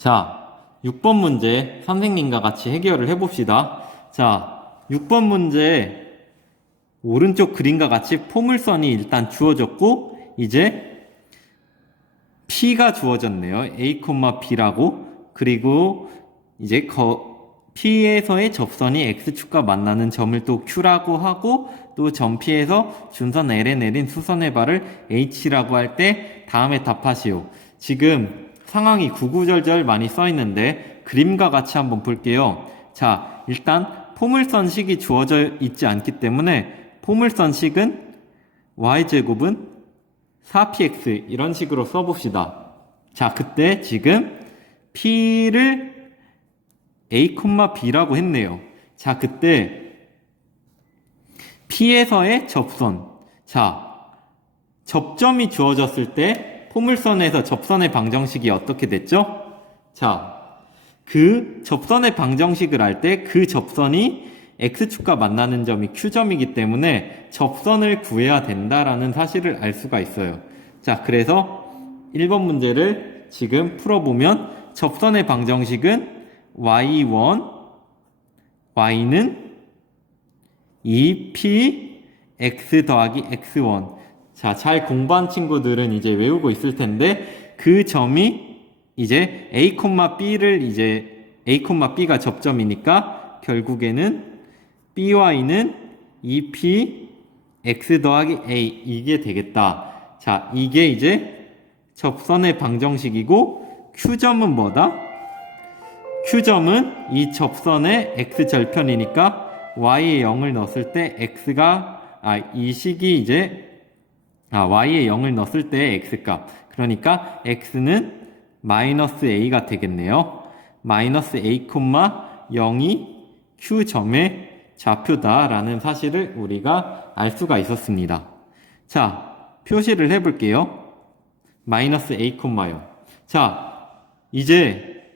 자, 6번 문제 선생님과 같이 해결을 해봅시다. 자, 6번 문제 오른쪽 그림과 같이 포물선이 일단 주어졌고 이제 P가 주어졌네요. A, B라고. 그리고 이제 P에서의 접선이 X축과 만나는 점을 또 Q라고 하고 또 점 P에서 준선 L에 내린 수선의 발을 H라고 할 때 다음에 답하시오. 지금 상황이 구구절절 많이 써 있는데 그림과 같이 한번 볼게요. 자, 일단 포물선식이 주어져 있지 않기 때문에 포물선식은 y제곱은 4px 이런 식으로 써봅시다. 자, 그때 지금 p를 a, b라고 했네요. 자, 그때 p에서의 접선. 자, 접점이 주어졌을 때 포물선에서 접선의 방정식이 어떻게 됐죠? 자, 그 접선의 방정식을 할 때 그 접선이 X축과 만나는 점이 Q점이기 때문에 접선을 구해야 된다라는 사실을 알 수가 있어요. 자, 그래서 1번 문제를 지금 풀어보면 접선의 방정식은 Y1, Y는 2P X 더하기 X1. 자, 잘 공부한 친구들은 이제 외우고 있을 텐데 그 점이 이제 A, B를 이제 A, B가 접점이니까 결국에는 BY는 2P X 더하기 A 이게 되겠다. 자, 이게 이제 접선의 방정식이고 Q점은 뭐다? Q점은 이 접선의 X절편이니까 Y에 0을 넣었을 때 X가 이 식이 이제 Y에 0을 넣었을 때 X값. 그러니까 X는 마이너스 A가 되겠네요. 마이너스 A, 0이 Q점의 좌표다라는 사실을 우리가 알 수가 있었습니다. 자, 표시를 해볼게요. 마이너스 A, 0. 자, 이제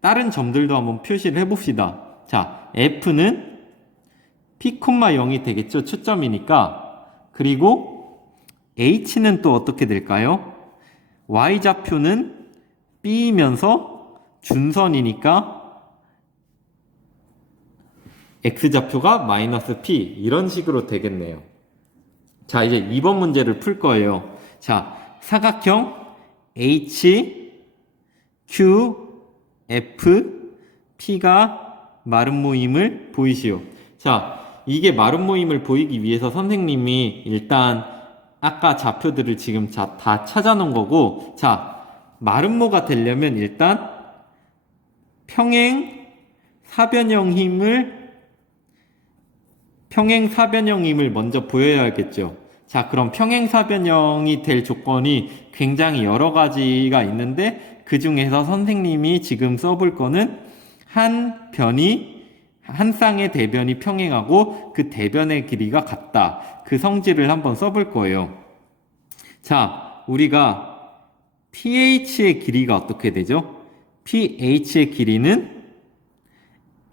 다른 점들도 한번 표시를 해봅시다. 자, F는 P, 0이 되겠죠. 초점이니까. 그리고 H는 또 어떻게 될까요? Y좌표는 B이면서 준선이니까 X좌표가 마이너스 P 이런 식으로 되겠네요. 자, 이제 2번 문제를 풀 거예요. 자, 사각형 H, Q, F, P가 마름 모임을 보이시오. 자, 이게 마름 모임을 보이기 위해서 선생님이 일단 아까 좌표들을 지금 다 찾아놓은 거고, 자, 마름모가 되려면 일단 평행 사변형임을 먼저 보여야겠죠. 자, 그럼 평행 사변형이 될 조건이 굉장히 여러 가지가 있는데 그 중에서 선생님이 지금 써볼 거는 한 쌍의 대변이 평행하고 그 대변의 길이가 같다. 그 성질을 한번 써볼 거예요. 자, 우리가 PH의 길이가 어떻게 되죠? PH의 길이는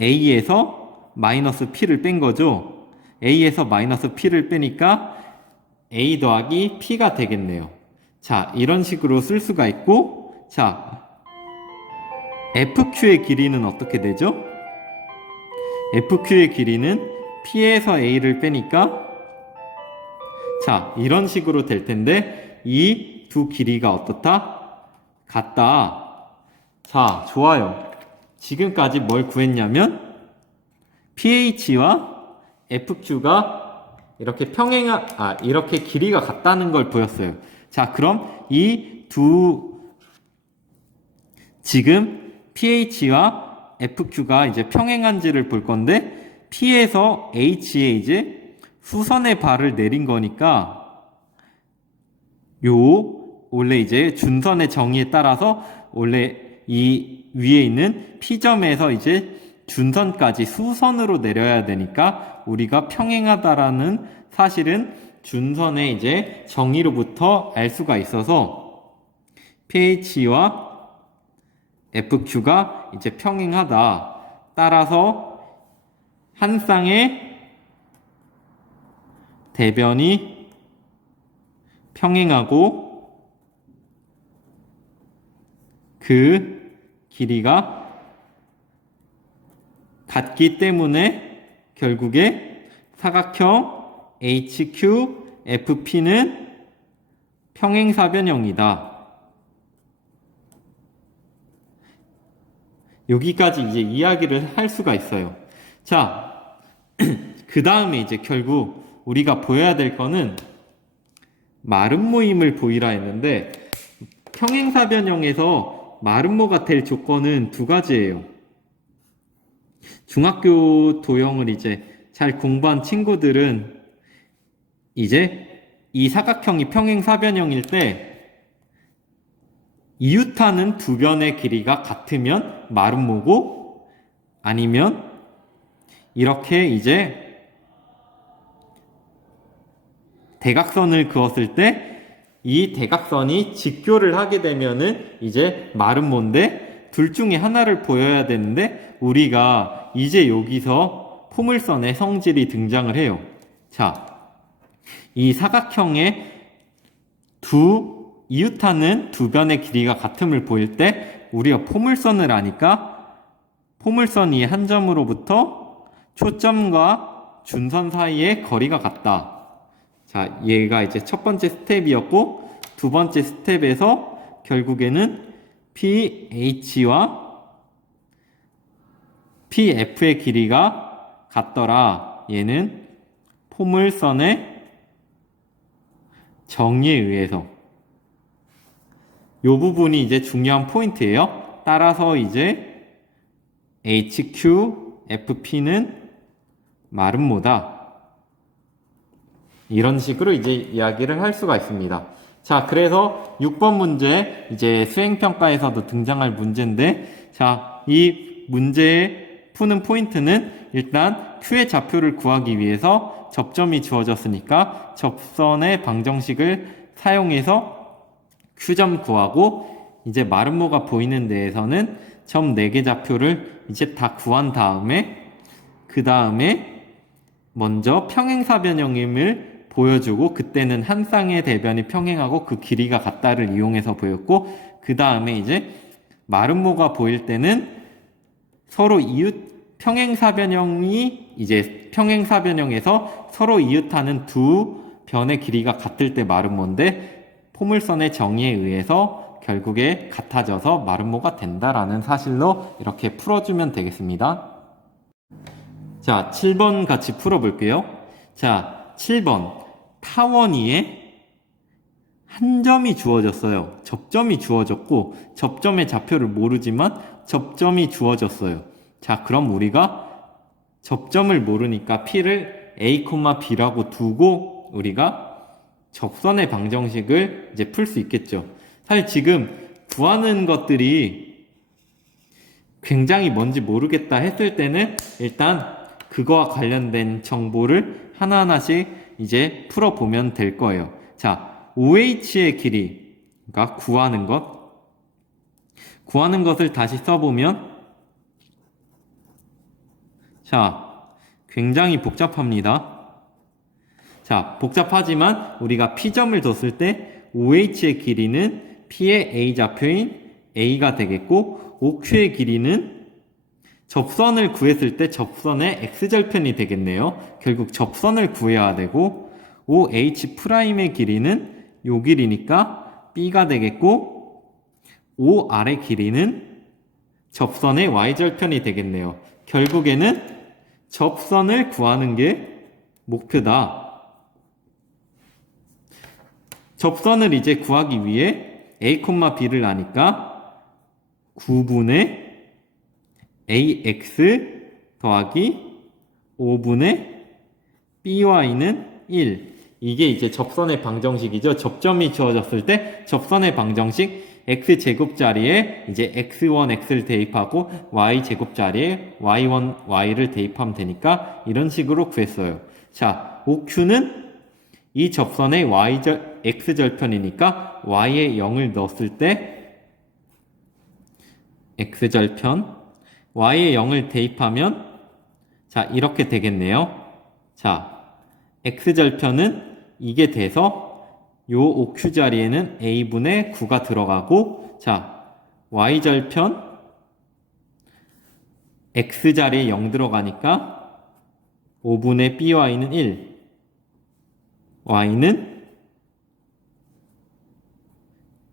A에서 마이너스 P를 뺀 거죠. A에서 마이너스 P를 빼니까 A 더하기 P가 되겠네요. 자, 이런 식으로 쓸 수가 있고, 자, FQ의 길이는 어떻게 되죠? FQ의 길이는 P에서 A를 빼니까, 자, 이런 식으로 될 텐데, 이 두 길이가 어떻다? 같다. 자, 좋아요. 지금까지 뭘 구했냐면, PH와 FQ가 이렇게 이렇게 길이가 같다는 걸 보였어요. 자, 그럼 지금 PH와 FQ가 이제 평행한지를 볼 건데, P에서 H에 이제 수선의 발을 내린 거니까, 원래 이제 준선의 정의에 따라서 원래 이 위에 있는 P점에서 이제 준선까지 수선으로 내려야 되니까 우리가 평행하다라는 사실은 준선의 이제 정의로부터 알 수가 있어서 PH와 FQ가 이제 평행하다. 따라서 한 쌍의 대변이 평행하고 그 길이가 같기 때문에 결국에 사각형 HQFP는 평행사변형이다. 여기까지 이제 이야기를 할 수가 있어요. 자, 그 다음에 이제 결국 우리가 보여야 될 거는 마름모임을 보이라 했는데, 평행사변형에서 마름모가 될 조건은 두 가지예요. 중학교 도형을 이제 잘 공부한 친구들은 이제 이 사각형이 평행사변형일 때 이웃하는 두 변의 길이가 같으면 마름모고, 아니면 이렇게 이제 대각선을 그었을 때 이 대각선이 직교를 하게 되면은 이제 마름모인데, 둘 중에 하나를 보여야 되는데 우리가 이제 여기서 포물선의 성질이 등장을 해요. 자, 이 사각형의 이웃하는 두 변의 길이가 같음을 보일 때 우리가 포물선을 아니까 포물선 이 한 점으로부터 초점과 준선 사이의 거리가 같다. 자, 얘가 이제 첫 번째 스텝이었고, 두 번째 스텝에서 결국에는 PH와 PF의 길이가 같더라. 얘는 포물선의 정의에 의해서. 요 부분이 이제 중요한 포인트예요. 따라서 이제 HQFP는 마름모다. 이런 식으로 이제 이야기를 할 수가 있습니다. 자, 그래서 6번 문제, 이제 수행평가에서도 등장할 문제인데, 자, 이 문제의 푸는 포인트는 일단 Q의 좌표를 구하기 위해서 접점이 주어졌으니까 접선의 방정식을 사용해서 Q점 구하고, 이제 마름모가 보이는 데에서는 점 4개 좌표를 이제 다 구한 다음에, 그 다음에 먼저 평행사변형임을 보여주고, 그때는 한 쌍의 대변이 평행하고 그 길이가 같다를 이용해서 보였고, 그 다음에 이제 마름모가 보일 때는 서로 평행사변형이 이제 평행사변형에서 서로 이웃하는 두 변의 길이가 같을 때 마름모인데, 포물선의 정의에 의해서 결국에 같아져서 마름모가 된다라는 사실로 이렇게 풀어주면 되겠습니다. 자, 7번 같이 풀어볼게요. 자, 7번. 타원위에 한 점이 주어졌어요. 접점이 주어졌고, 접점의 좌표를 모르지만 접점이 주어졌어요. 자, 그럼 우리가 접점을 모르니까 P를 A, B라고 두고 우리가 접선의 방정식을 이제 풀 수 있겠죠. 사실 지금 구하는 것들이 굉장히 뭔지 모르겠다 했을 때는 일단 그거와 관련된 정보를 하나하나씩 이제 풀어보면 될 거예요. 자, OH의 길이, 그러니까 구하는 것을 다시 써보면, 자, 굉장히 복잡합니다. 자, 복잡하지만 우리가 P점을 뒀을 때 OH의 길이는 P의 A 좌표인 A가 되겠고, OQ의 길이는 접선을 구했을 때 접선의 X절편이 되겠네요. 결국 접선을 구해야 되고, OH'의 길이는 요 길이니까 B가 되겠고, OR의 길이는 접선의 Y절편이 되겠네요. 결국에는 접선을 구하는 게 목표다. 접선을 이제 구하기 위해 A, B를 아니까 9분의 AX 더하기 5분의 BY는 1. 이게 이제 접선의 방정식이죠. 접점이 주어졌을 때 접선의 방정식 X제곱 자리에 이제 X1, X를 대입하고 Y제곱 자리에 Y1, Y를 대입하면 되니까 이런 식으로 구했어요. 자, OQ는 이 접선의 X절편이니까 Y에 0을 넣었을 때 X절편, Y에 0을 대입하면 자, 이렇게 되겠네요. 자, X절편은 이게 돼서 요 OQ 자리에는 A분의 9가 들어가고, 자, Y절편 x자리에 0 들어가니까 5분의 by는 1, y는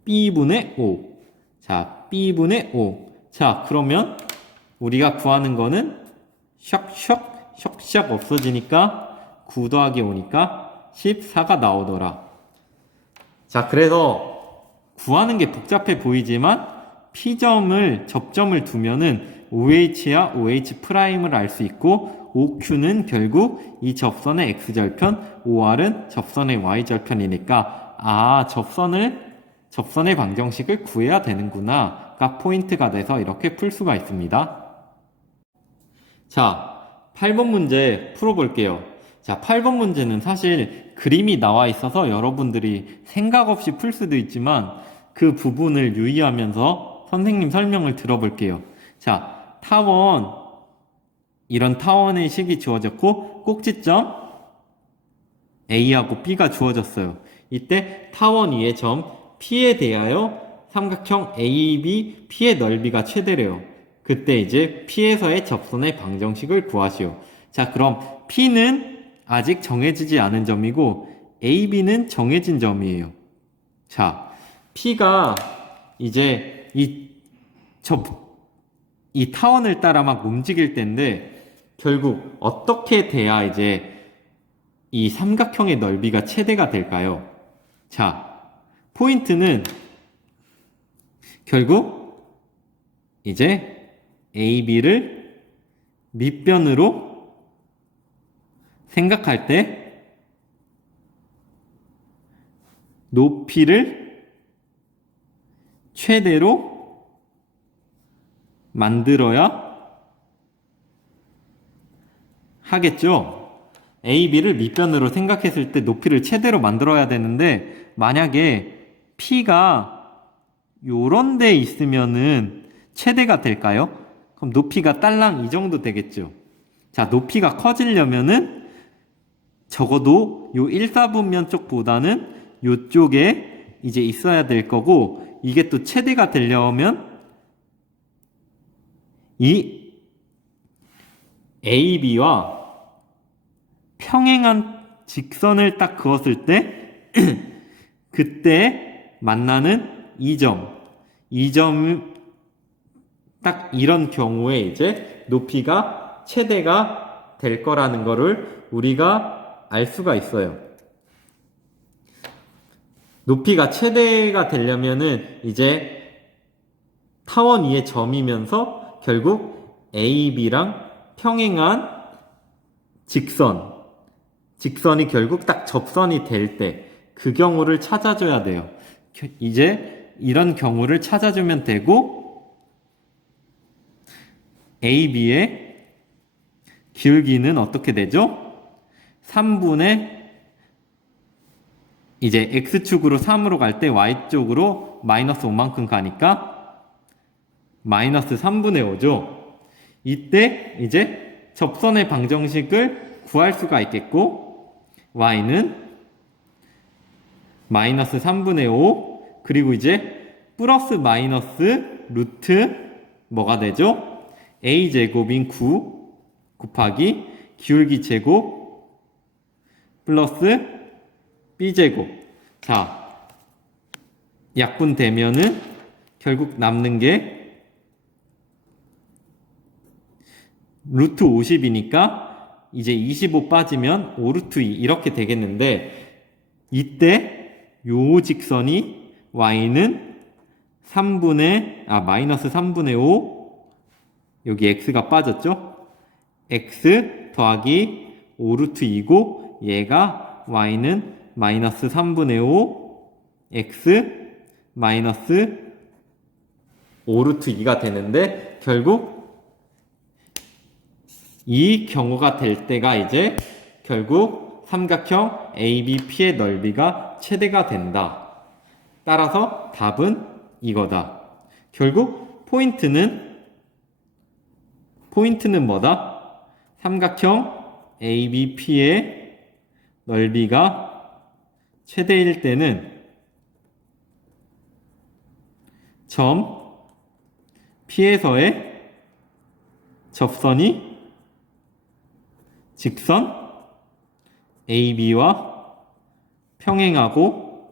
b분의 5. 자, b분의 5. 자, 그러면 우리가 구하는 거는 샥 없어지니까 9 더하기 5니까 14가 나오더라. 자, 그래서 구하는 게 복잡해 보이지만 P점을, 접점을 두면은 OH야 OH 프라임을 알 수 있고 OQ는 결국 이 접선의 X절편, OR은 접선의 Y절편이니까 접선의 방정식을 구해야 되는구나가 포인트가 돼서 이렇게 풀 수가 있습니다. 자, 8번 문제 풀어볼게요. 자, 8번 문제는 사실 그림이 나와 있어서 여러분들이 생각 없이 풀 수도 있지만 그 부분을 유의하면서 선생님 설명을 들어볼게요. 자, 이런 타원의 식이 주어졌고 꼭지점 A하고 B가 주어졌어요. 이때 타원 위의 점 P에 대하여 삼각형 AB, P의 넓이가 최대래요. 그때 이제 P에서의 접선의 방정식을 구하시오. 자, 그럼 P는 아직 정해지지 않은 점이고 AB는 정해진 점이에요. 자, P가 이제 이 타원을 따라 막 움직일 텐데 결국 어떻게 돼야 이제 이 삼각형의 넓이가 최대가 될까요? 자, 포인트는 결국 이제 AB를 밑변으로 생각할 때 높이를 최대로 만들어야 하겠죠? AB를 밑변으로 생각했을 때 높이를 최대로 만들어야 되는데 만약에 P가 요런 데 있으면은 최대가 될까요? 그럼 높이가 딸랑 이 정도 되겠죠. 자, 높이가 커지려면은 적어도 요 1/4분면 쪽보다는 요쪽에 이제 있어야 될 거고 이게 또 최대가 되려면 이 AB와 평행한 직선을 딱 그었을 때 그때 만나는 이 점 딱 이런 경우에 이제 높이가 최대가 될 거라는 거를 우리가 알 수가 있어요. 높이가 최대가 되려면은 이제 타원 위의 점이면서 결국 AB랑 평행한 직선이 결국 딱 접선이 될 때 그 경우를 찾아줘야 돼요. 이제 이런 경우를 찾아주면 되고 AB의 기울기는 어떻게 되죠? 3분의 이제 X축으로 3으로 갈 때 Y쪽으로 마이너스 5만큼 가니까 마이너스 3분의 5죠. 이때 이제 접선의 방정식을 구할 수가 있겠고 Y는 마이너스 3분의 5 그리고 이제 플러스 마이너스 루트 뭐가 되죠? A제곱인 9 곱하기 기울기 제곱 플러스 B제곱. 자, 약분되면은 결국 남는 게 루트 50이니까 이제 25 빠지면 5 루트 2 이렇게 되겠는데 이때 요 직선이 y는 마이너스 3분의 5 여기 x가 빠졌죠? x 더하기 5 루트 2고 얘가 y는 마이너스 3분의 5 x 마이너스 5 루트 2가 되는데 결국 이 경우가 될 때가 이제 결국 삼각형 ABP의 넓이가 최대가 된다. 따라서 답은 이거다. 결국 포인트는 뭐다? 삼각형 ABP의 넓이가 최대일 때는 점 P에서의 접선이 직선 AB와 평행하고,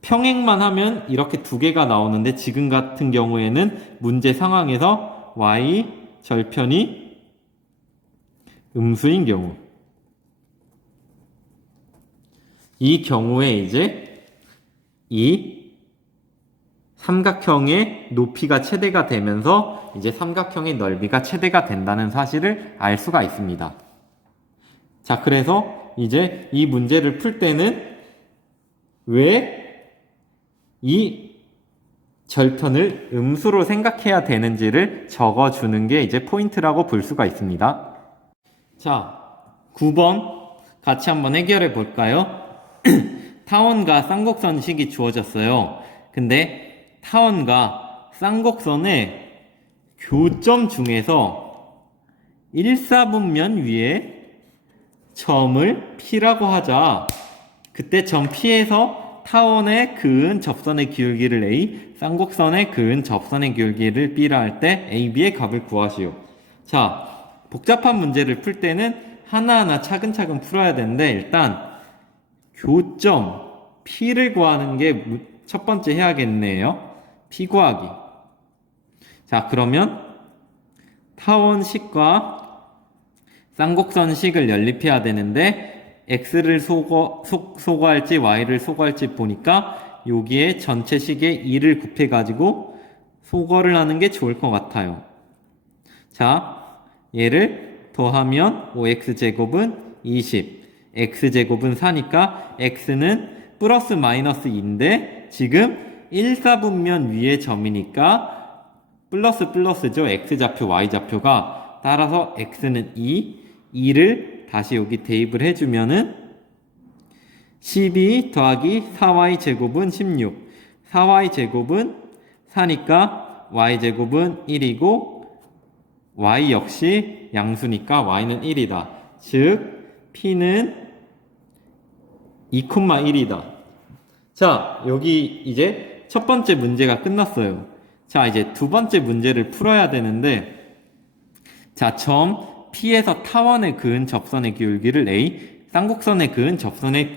평행만 하면 이렇게 두 개가 나오는데 지금 같은 경우에는 문제 상황에서 Y 절편이 음수인 경우, 이 경우에 이제 이 삼각형의 높이가 최대가 되면서 이제 삼각형의 넓이가 최대가 된다는 사실을 알 수가 있습니다. 자, 그래서 이제 이 문제를 풀 때는 왜 이 절편을 음수로 생각해야 되는지를 적어주는 게 이제 포인트라고 볼 수가 있습니다. 자, 9번 같이 한번 해결해 볼까요? 타원과 쌍곡선식이 주어졌어요. 근데 타원과 쌍곡선의 교점 중에서 1사분면 위에 점을 P라고 하자. 그때 점 P에서 타원에 그은 접선의 기울기를 A, 쌍곡선에 그은 접선의 기울기를 B라 할 때 A, B의 값을 구하시오. 자, 복잡한 문제를 풀 때는 하나하나 차근차근 풀어야 되는데, 일단 교점 P를 구하는 게 첫 번째 해야겠네요. P 구하기. 자, 그러면 타원식과 쌍곡선식을 연립해야 되는데, X를 소거할지 Y를 소거할지 보니까 여기에 전체 식에 2를 곱해가지고 소거를 하는 게 좋을 것 같아요. 자, 얘를 더하면 5X제곱은 20, X제곱은 4니까 X는 플러스 마이너스 2인데 지금 1사분면 위의 점이니까 플러스 플러스죠. X좌표, Y좌표가. 따라서 X는 2, 2를 다시 여기 대입을 해주면은 12 더하기 4y 제곱은 16, 4y 제곱은 4니까 y 제곱은 1이고 y 역시 양수니까 y는 1이다. 즉 p는 2,1이다. 자, 여기 이제 첫 번째 문제가 끝났어요. 자, 이제 두 번째 문제를 풀어야 되는데, 자, 점 P에서 타원에 그은 접선의 기울기를 A, 쌍곡선에 그은 접선의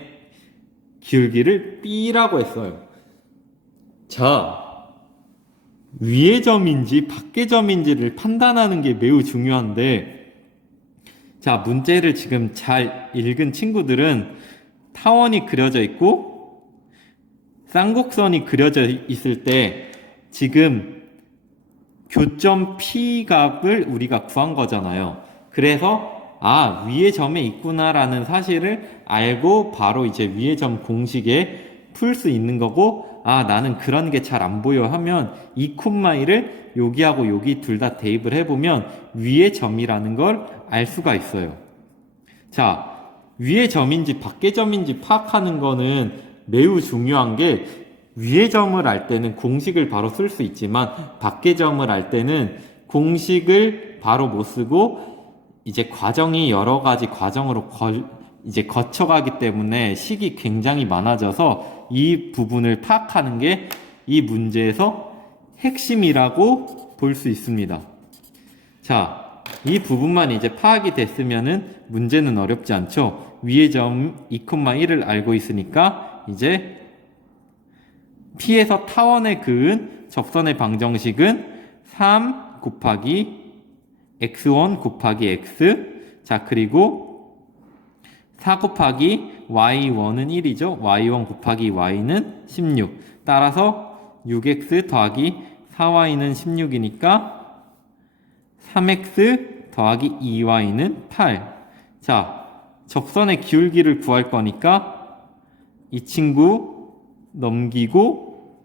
기울기를 B라고 했어요. 자, 위의 점인지 밖의 점인지를 판단하는 게 매우 중요한데, 자, 문제를 지금 잘 읽은 친구들은 타원이 그려져 있고 쌍곡선이 그려져 있을 때 지금 교점 P 값을 우리가 구한 거잖아요. 그래서 위의 점에 있구나라는 사실을 알고 바로 이제 위의 점 공식에 풀 수 있는 거고, 나는 그런 게 잘 안 보여 하면 2,1을 여기하고 여기 둘 다 대입을 해보면 위의 점이라는 걸 알 수가 있어요. 자, 위의 점인지 밖의 점인지 파악하는 거는 매우 중요한 게, 위의 점을 알 때는 공식을 바로 쓸 수 있지만 밖의 점을 알 때는 공식을 바로 못 쓰고 이제 과정이 여러 가지 과정으로 이제 거쳐가기 때문에 식이 굉장히 많아져서 이 부분을 파악하는 게 이 문제에서 핵심이라고 볼 수 있습니다. 자, 이 부분만 이제 파악이 됐으면은 문제는 어렵지 않죠. 위의 점 2,1을 알고 있으니까 이제 P에서 타원에 그은 접선의 방정식은 3 곱하기 x1 곱하기 x, 자, 그리고 4 곱하기 y1은 1이죠. y1 곱하기 y는 16. 따라서 6x 더하기 4y는 16이니까 3x 더하기 2y는 8. 자, 접선의 기울기를 구할 거니까 이 친구 넘기고,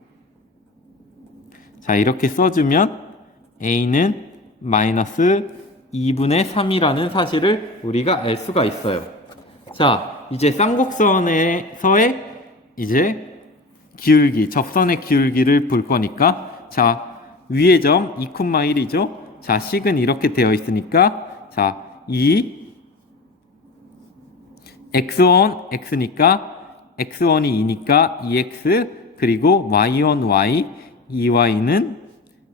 자, 이렇게 써주면 a는 마이너스 2분의 3이라는 사실을 우리가 알 수가 있어요. 자, 이제 쌍곡선에서의 이제 기울기, 접선의 기울기를 볼 거니까, 자, 위의 점 2,1이죠. 자, 식은 이렇게 되어 있으니까, 자, x1 x니까 x1이 2니까 2x, 그리고 y1 y, 2y는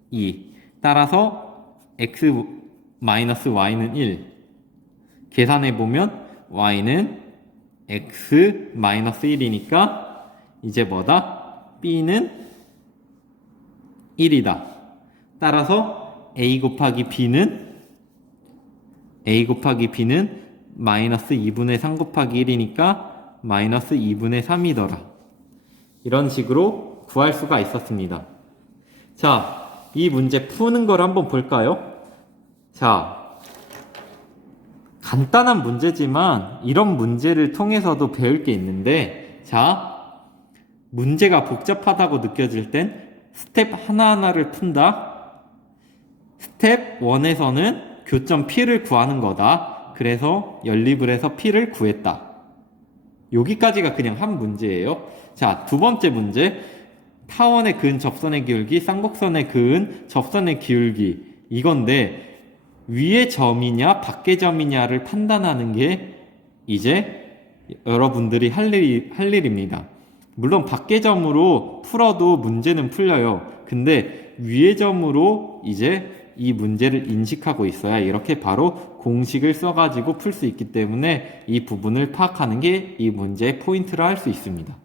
2. 따라서 x 마이너스 y는 1. 계산해보면 y는 x 마이너스 1이니까 이제 뭐다? b는 1이다. 따라서 a 곱하기 b는 마이너스 2분의 3 곱하기 1이니까 마이너스 2분의 3이더라. 이런 식으로 구할 수가 있었습니다. 자, 이 문제 푸는 걸 한번 볼까요? 자, 간단한 문제지만 이런 문제를 통해서도 배울 게 있는데, 자, 문제가 복잡하다고 느껴질 땐 스텝 하나하나를 푼다. 스텝 1에서는 교점 P를 구하는 거다. 그래서 연립을 해서 P를 구했다. 여기까지가 그냥 한 문제예요. 자, 두 번째 문제. 타원에 그은 접선의 기울기, 쌍곡선에 그은 접선의 기울기. 이건데 위의 점이냐 밖의 점이냐를 판단하는 게 이제 여러분들이 할 일입니다. 물론 밖의 점으로 풀어도 문제는 풀려요. 근데 위의 점으로 이제 이 문제를 인식하고 있어야 이렇게 바로 공식을 써가지고 풀 수 있기 때문에 이 부분을 파악하는 게 이 문제의 포인트라 할 수 있습니다.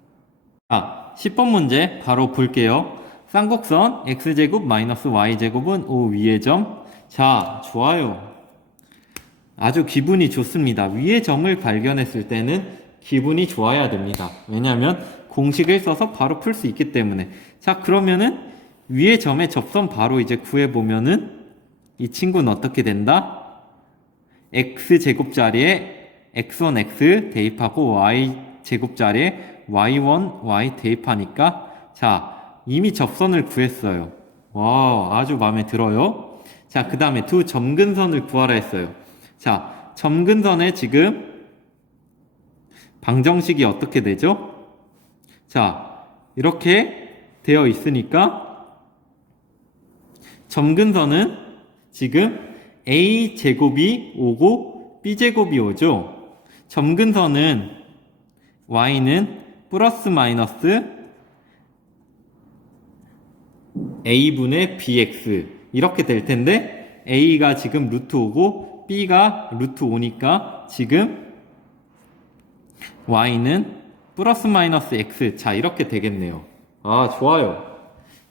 자, 10번 문제 바로 볼게요. 쌍곡선 x제곱 마이너스 y제곱은 O 위의 점. 자, 좋아요. 아주 기분이 좋습니다. 위의 점을 발견했을 때는 기분이 좋아야 됩니다. 왜냐하면 공식을 써서 바로 풀 수 있기 때문에. 자, 그러면은 위의 점의 접선 바로 이제 구해보면은 이 친구는 어떻게 된다? x제곱 자리에 x1 x 대입하고 y제곱 자리에 y1 y 대입하니까 자, 이미 접선을 구했어요. 와, 아주 마음에 들어요. 자, 그 다음에 두 점근선을 구하라 했어요. 자, 점근선에 지금 방정식이 어떻게 되죠? 자, 이렇게 되어 있으니까 점근선은 지금 a제곱이 오고 b제곱이 오죠. 점근선은 y는 플러스 마이너스 a분의 bx 이렇게 될 텐데 a가 지금 루트 5고 b가 루트 5니까 지금 y는 플러스 마이너스 x. 자, 이렇게 되겠네요. 아, 좋아요.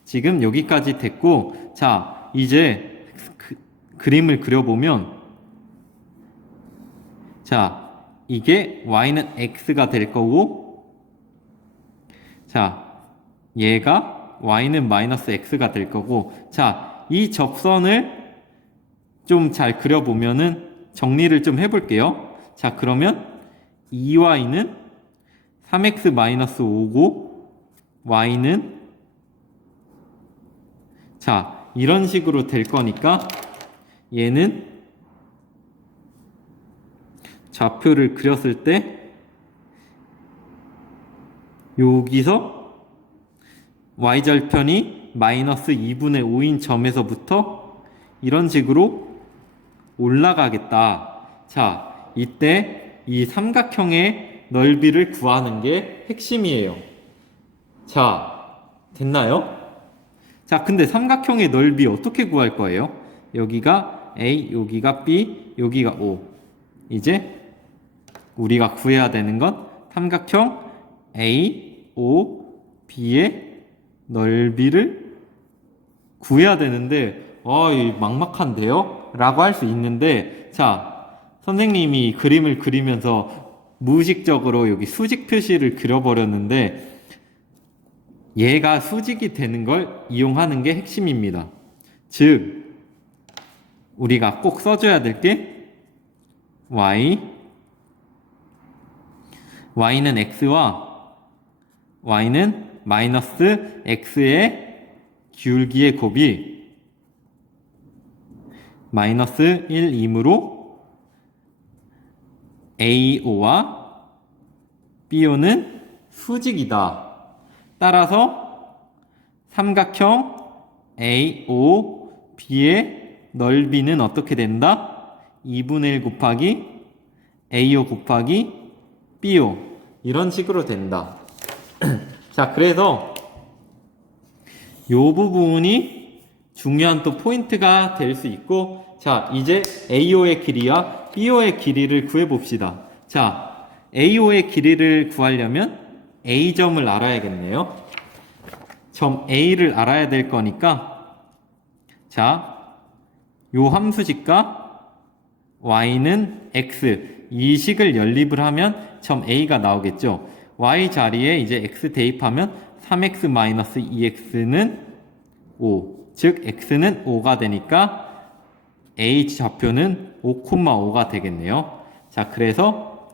지금 여기까지 됐고, 자, 이제 그림을 그려보면, 자, 이게 y는 x가 될 거고, 자, 얘가 y는 마이너스 x가 될 거고, 자, 이 접선을 좀 잘 그려보면은 정리를 좀 해볼게요. 자, 그러면 2y는 3x 마이너스 5고 y는 자, 이런 식으로 될 거니까 얘는 좌표를 그렸을 때 여기서 y절편이 마이너스 2분의 5인 점에서부터 이런 식으로 올라가겠다. 자, 이때 이 삼각형의 넓이를 구하는 게 핵심이에요. 자, 됐나요? 자, 근데 삼각형의 넓이 어떻게 구할 거예요? 여기가 A, 여기가 B, 여기가 O. 이제 우리가 구해야 되는 건 삼각형 A, O, B의 넓이를 구해야 되는데 막막한데요? 라고 할 수 있는데, 자, 선생님이 그림을 그리면서 무의식적으로 여기 수직 표시를 그려버렸는데 얘가 수직이 되는 걸 이용하는 게 핵심입니다. 즉 우리가 꼭 써줘야 될 게 y는 x와 y는 마이너스 x의 기울기의 곱이 마이너스 1이므로 AO와 BO는 수직이다. 따라서 삼각형 AOB의 넓이는 어떻게 된다? 2분의 1 곱하기 AO 곱하기 BO 이런 식으로 된다. 자, 그래서 요 부분이 중요한 또 포인트가 될 수 있고, 자, 이제 AO의 길이와 BO의 길이를 구해봅시다. 자, AO의 길이를 구하려면 A점을 알아야겠네요. 점 A를 알아야 될 거니까, 자, 요 함수식과 y는 x, 이 식을 연립을 하면 점 A가 나오겠죠. y 자리에 이제 x 대입하면 3x-2x는 5, 즉 x는 5가 되니까 A 좌표는 5,5가 되겠네요. 자, 그래서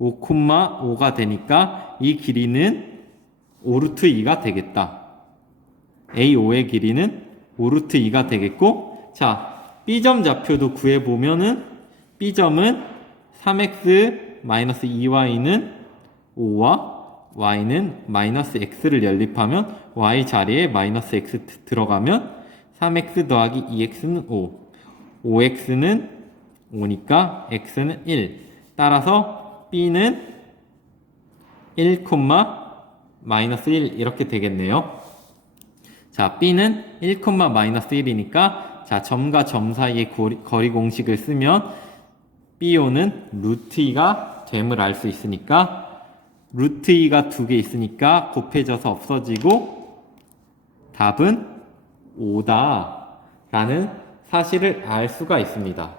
5,5가 되니까 이 길이는 5루트 2가 되겠다. A5의 길이는 5루트 2가 되겠고, 자, B점 좌표도 구해보면은 B점은 3x-2y는 5와 y는 마이너스 x를 연립하면 y 자리에 마이너스 x 들어가면 3x 더하기 2x는 5, 5x는 5니까 x는 1. 따라서 b는 1, 마이너스 1 이렇게 되겠네요. 자, b는 1, 마이너스 1이니까 자, 점과 점 사이의 거리 공식을 쓰면 BO는 루트 2가 됨을 알 수 있으니까 루트 2가 두 개 있으니까 곱해져서 없어지고 답은 5다 라는 사실을 알 수가 있습니다.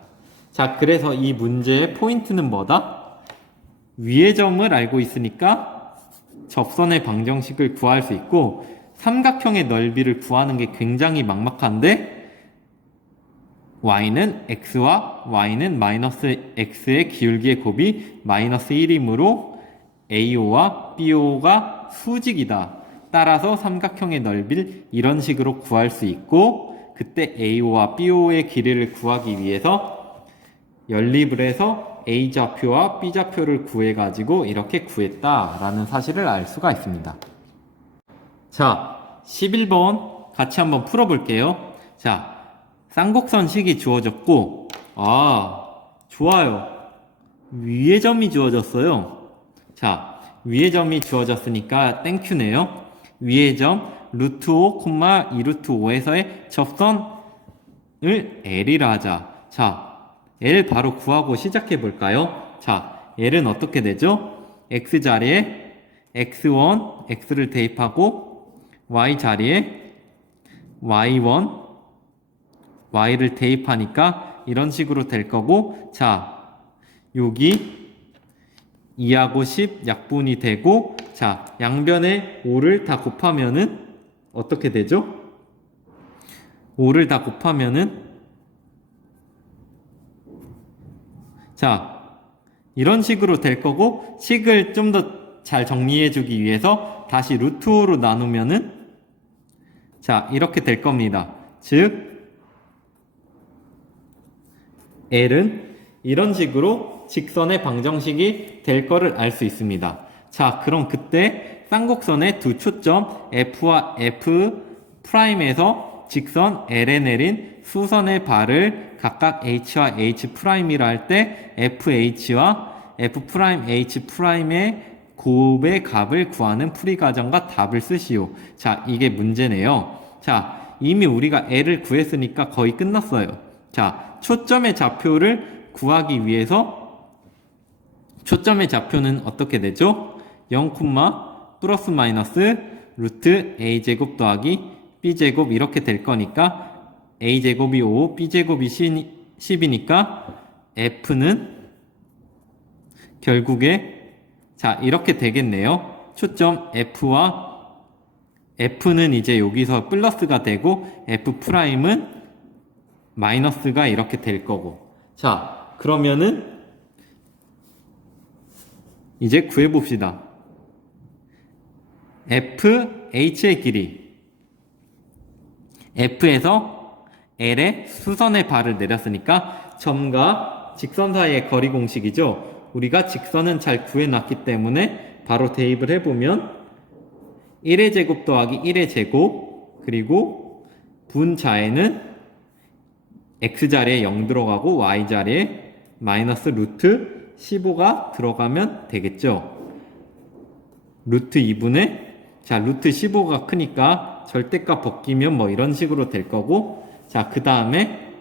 자, 그래서 이 문제의 포인트는 뭐다? 위의 점을 알고 있으니까 접선의 방정식을 구할 수 있고 삼각형의 넓이를 구하는 게 굉장히 막막한데 y는 x와 y는 마이너스 x의 기울기의 곱이 마이너스 1이므로 AO와 BO가 수직이다. 따라서 삼각형의 넓이를 이런 식으로 구할 수 있고 그때 AO와 BO의 길이를 구하기 위해서 연립을 해서 A 좌표와 B 좌표를 구해가지고 이렇게 구했다라는 사실을 알 수가 있습니다. 자, 11번 같이 한번 풀어볼게요. 자, 쌍곡선식이 주어졌고, 좋아요. 위의 점이 주어졌어요. 자, 위의 점이 주어졌으니까 땡큐네요. 위의 점 루트 5, 2루트 5에서의 접선을 L이라 하자. 자, L 바로 구하고 시작해 볼까요? 자, L은 어떻게 되죠? X 자리에 X1, X를 대입하고 Y 자리에 Y1, Y를 대입하니까 이런 식으로 될 거고, 자, 여기 2하고 10 약분이 되고, 자, 양변에 5를 다 곱하면은 어떻게 되죠? 5를 다 곱하면은 자, 이런 식으로 될 거고, 식을 좀 더 잘 정리해 주기 위해서 다시 루트 5로 나누면은 자, 이렇게 될 겁니다. 즉 L은 이런 식으로 직선의 방정식이 될 거를 알 수 있습니다. 자, 그럼 그때 쌍곡선의 두 초점 F와 F'에서 직선 L에 내린 수선의 발을 각각 H와 H'이라 할 때 FH와 F'H'의 곱의 값을 구하는 풀이 과정과 답을 쓰시오. 자, 이게 문제네요. 자, 이미 우리가 L을 구했으니까 거의 끝났어요. 자, 초점의 좌표를 구하기 위해서 초점의 좌표는 어떻게 되죠? 0, 플러스 마이너스 루트 a제곱 더하기 b제곱 이렇게 될 거니까 a제곱이 5, b제곱이 10이니까 f는 결국에 자, 이렇게 되겠네요. 초점 f와 f는 이제 여기서 플러스가 되고 f'은 마이너스가 이렇게 될 거고. 자, 그러면은 이제 구해봅시다. FH의 길이. F에서 L에 수선의 발을 내렸으니까 점과 직선 사이의 거리 공식이죠. 우리가 직선은 잘 구해놨기 때문에 바로 대입을 해보면 1의 제곱 더하기 1의 제곱 그리고 분자에는 X자리에 0 들어가고 Y자리에 마이너스 루트 15가 들어가면 되겠죠. 루트 2분의 자 루트 15가 크니까 절대값 벗기면 뭐 이런 식으로 될 거고 자, 그 다음에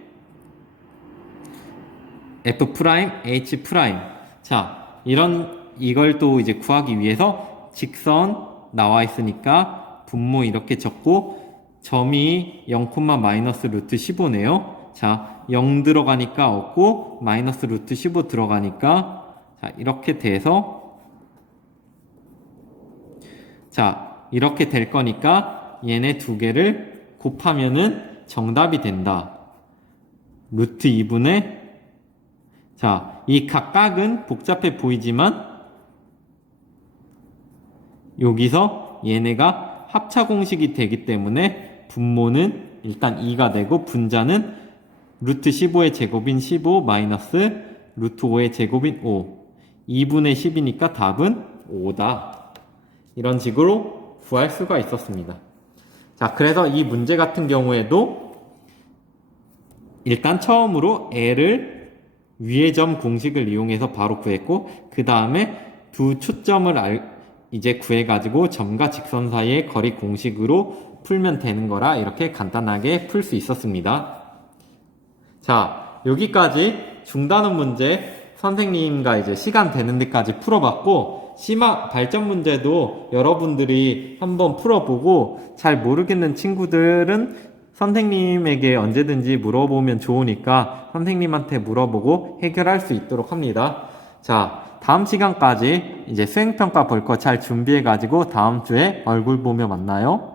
F 프라임, H 프라임. 자, 이걸 또 이제 구하기 위해서 직선 나와 있으니까 분모 이렇게 적고, 점이 0, 마이너스 루트 15네요. 자, 0 들어가니까 없고, 마이너스 루트 15 들어가니까, 자, 이렇게 돼서, 자, 이렇게 될 거니까, 얘네 두 개를 곱하면은 정답이 된다. 루트 2분의, 자, 이 각각은 복잡해 보이지만, 여기서 얘네가 합차 공식이 되기 때문에 분모는 일단 2가 되고 분자는 루트 15의 제곱인 15 마이너스 루트 5의 제곱인 5. 2분의 10이니까 답은 5다. 이런 식으로 구할 수가 있었습니다. 자, 그래서 이 문제 같은 경우에도 일단 처음으로 L을 위의 점 공식을 이용해서 바로 구했고, 그 다음에 두 초점을 이제 구해가지고 점과 직선 사이의 거리 공식으로 풀면 되는 거라 이렇게 간단하게 풀 수 있었습니다. 자, 여기까지 중단원 문제 선생님과 이제 시간 되는 데까지 풀어봤고, 심화 발전 문제도 여러분들이 한번 풀어보고 잘 모르겠는 친구들은 선생님에게 언제든지 물어보면 좋으니까 선생님한테 물어보고 해결할 수 있도록 합니다. 자, 다음 시간까지 이제 수행평가 볼 거 잘 준비해가지고 다음 주에 얼굴 보며 만나요.